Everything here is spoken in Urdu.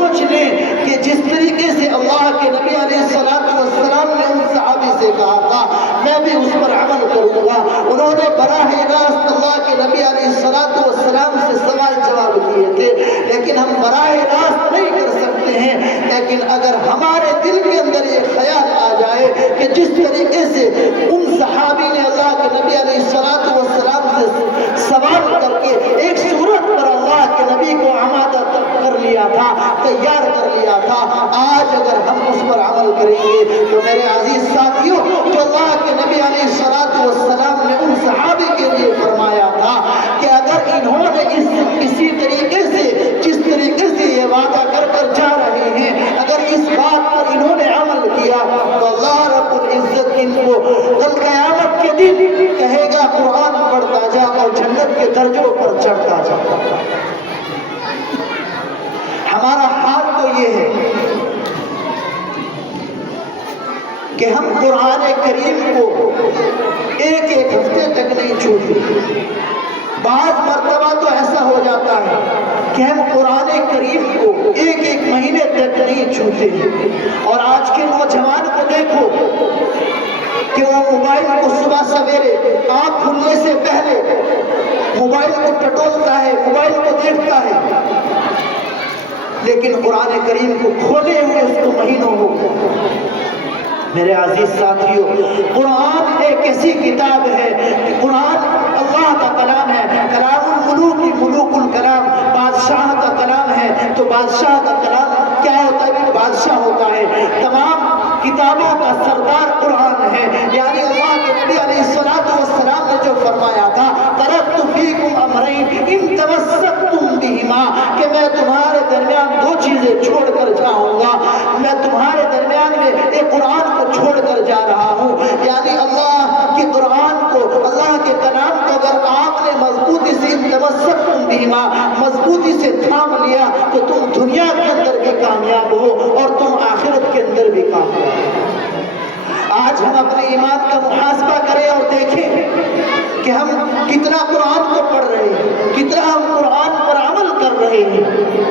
سوچ لیں کہ جس طریقے سے اللہ کے نبی علیہ السلام نے ان صحابی سے کہا تھا میں بھی اس پر عمل کروں گا. انہوں نے براہ راست اللہ کے نبی علیہ السلام سے سوال جواب کیے تھے، لیکن ہم براہ راست نہیں کر سکتے ہیں. لیکن اگر ہمارے دل کے اندر یہ خیال آ جائے کہ جس طریقے سے ان صحابی نے اللہ کے نبی علیہ السلام سے سوال کر کے ایک صورت پر اللہ کے نبی کو آمادہ کر لیا تھا، تیار کر لیا تھا، آج اگر ہم اس پر عمل کریں گے تو میرے عزیز ساتھیوں، جو اللہ کے نبی علیہ السلام نے ان صحابی کے لیے فرمایا تھا کہ اگر انہوں نے اسی طریقے سے جس طریقے سے یہ وعدہ کر کر جا رہے ہیں، اگر اس بات پر انہوں نے عمل کیا تو اللہ رب العزت ان کو کل قیامت کے دن کہے گا قرآن پڑھتا جا اور جنت کے درجوں پر چڑھتا جا. ہمارا حال تو یہ ہے کہ ہم قرآن کریم کو ایک ہفتے تک نہیں چھوتے. بعض مرتبہ تو ایسا ہو جاتا ہے کہ ہم قرآن کریم کو ایک مہینے تک نہیں چھوتے. اور آج کے نوجوان کو دیکھو کہ وہ موبائل کو صبح سویرے آنکھ کھلنے سے پہلے موبائل کو ٹٹولتا ہے، موبائل کو دیکھتا ہے، لیکن قرآن کریم کو کھولے ہوئے اس کو مہینوں ہو گئے. میرے عزیز ساتھیوں، قرآن ایک ایسی کتاب ہے کہ قرآن اللہ کا کلام ہے. کلام الملوک ملوک الکلام، بادشاہ کا کلام ہے. تو بادشاہ کا کلام کیا ہوتا ہے؟ بادشاہ ہوتا ہے. تمام کتابوں کا سردار قرآن ہے. یعنی اللہ کے نبی علیہ السلام نے جو فرمایا تھا ترکت فیکم امرین ان تمسکتم بہما، کہ میں تمہارے درمیان دو چیزیں چھوڑ کر جاؤں گا. میں تمہارے درمیان میں ایک قرآن کو چھوڑ کر جا رہا ہوں. یعنی اللہ کے قرآن کو، اللہ کے کلام کو اگر آپ نے مضبوطی سے تمسکتم بہما، مضبوطی سے تھام لیا تو تم دنیا کے اندر بھی کامیاب ہو اور تم آخرت کے اندر بھی کامیاب ہو. آج ہم اپنے ایمان کا محاسبہ کریں اور دیکھیں کہ ہم کتنا قرآن کو پڑھ رہے ہیں، کتنا ہم قرآن پر عمل کر رہے ہیں.